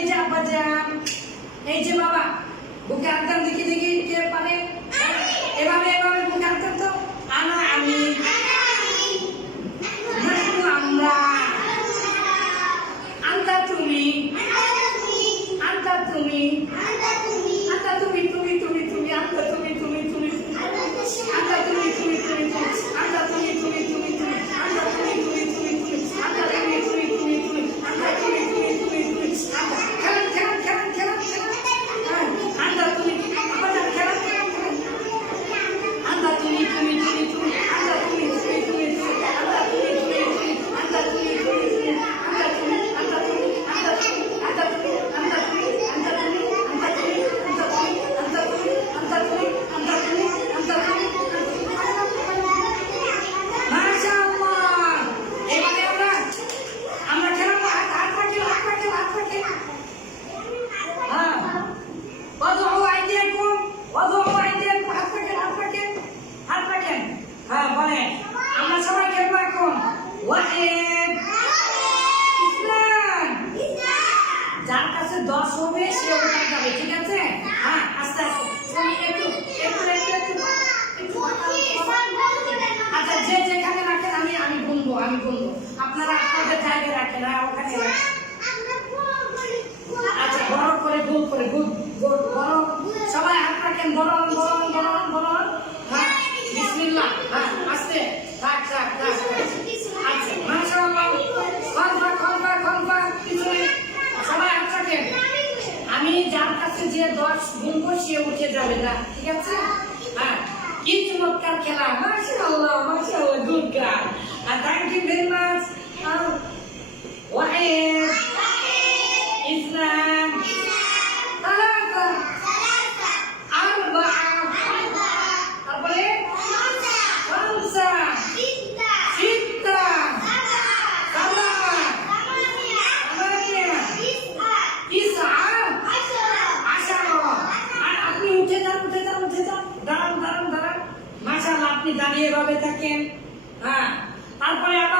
এই যে আব্বা যান, এই যে বাবা, বুকে আনতাম দেখি দেখি কে পারে এভাবে এভাবে বুকে আনতাম তো? আনা আমি। আমরা। আনতা তুমি। আনতা তুমি। আমাদের দশ হবে সে ওখানে ঠিক আছে? হ্যাঁ আস্তে আস্তে। একটু একটু আচ্ছা যে যেখানে রাখেন আমি আমি গুনবো আমি গুনবো। আপনারা আপনাদের জায়গায় রাখেন আর ওখানে আচ্ছা বড় করে গোল করে গোল, বড় দিয়ে দশ গুণ কষিয়ে উঠে যাবে না, ঠিক আছে? হ্যাঁ কি চমৎকার খেলা, মাশাআল্লাহ মাশাআল্লাহ good guard R thank you very much Wahed এভাবে থাকেন হ্যাঁ। তারপরে আবার